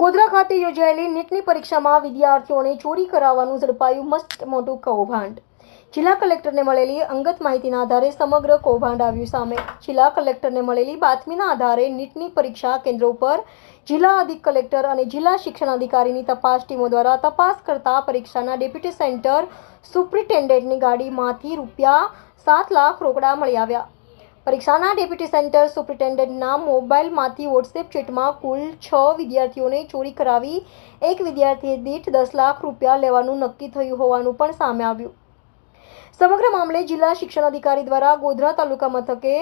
ગોધરા ખાતે યોજાયેલી નીટની પરીક્ષામાં વિદ્યાર્થીઓને ચોરી કરાવવાનું ઝડપાયું મસ્ત મોટું કૌભાંડ. જિલ્લા કલેક્ટરને મળેલી અંગત માહિતીના આધારે સમગ્ર કૌભાંડ આવ્યું સામે જિલ્લા કલેક્ટરને મળેલી બાતમીના આધારે નીટની પરીક્ષા કેન્દ્રો પર જિલ્લા અધિક કલેક્ટર અને જિલ્લા શિક્ષણ અધિકારીની તપાસ ટીમો દ્વારા તપાસ કરતા પરીક્ષાના ડેપ્યુટી સેન્ટર સુપ્રિન્ટેન્ડન્ટની ગાડીમાંથી રૂપિયા સાત લાખ રોકડા મળી આવ્યા. પરીક્ષાના ડેપ્યુટી સેન્ટર સુપ્રિન્ટેન્ડન્ટના મોબાઈલમાંથી વોટ્સએપ ચેટમાં કુલ છ વિદ્યાર્થીઓને ચોરી કરાવી, એક વિદ્યાર્થીએ દીઠ દસ લાખ રૂપિયા લેવાનું નક્કી થયું હોવાનું પણ સામે આવ્યું. સમગ્ર મામલે જિલ્લા શિક્ષણ અધિકારી દ્વારા ગોધરા તાલુકા મથકે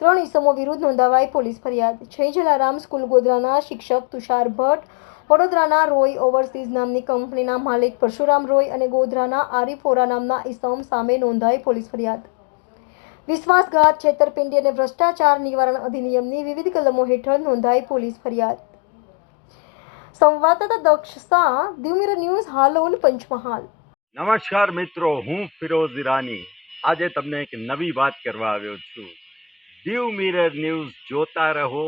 ત્રણ ઇસમો વિરુદ્ધ નોંધાવાઈ પોલીસ ફરિયાદ. જય જલારામ સ્કૂલ ગોધરાના શિક્ષક તુષાર ભટ્ટ, વડોદરાના રોય ઓવરસીઝ નામની કંપનીના માલિક પરશુરામ રોય અને ગોધરાના આરિફોરા નામના ઇસમ સામે નોંધાઈ પોલીસ ફરિયાદ. વિશ્વાસઘાત છેતરપિંડી અને ભ્રષ્ટાચાર નિવારણ અધિનિયમની વિવિધ કલમો હેઠળ નોંધાઈ પોલીસ ફરિયાદ. સંવાદદાતા દક્ષ શાહ દિવમીર ન્યૂઝ હાલોલ પંચમહાલ. નમસ્કાર મિત્રો હું ફિરોઝ ઈરાની. આજે તમને એક નવી વાત કરવા આવ્યો છું. દીવ મિરર ન્યૂઝ જોતા રહો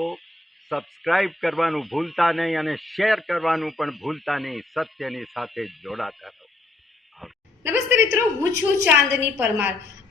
સબસ્ક્રાઇબ કરવાનું ભૂલતા નહીં અને શેર કરવાનું પણ ભૂલતા નહીં સત્યની સાથે જોડાતા રહો. નમસ્તે મિત્રો હું છું ચાંદની પરમાર.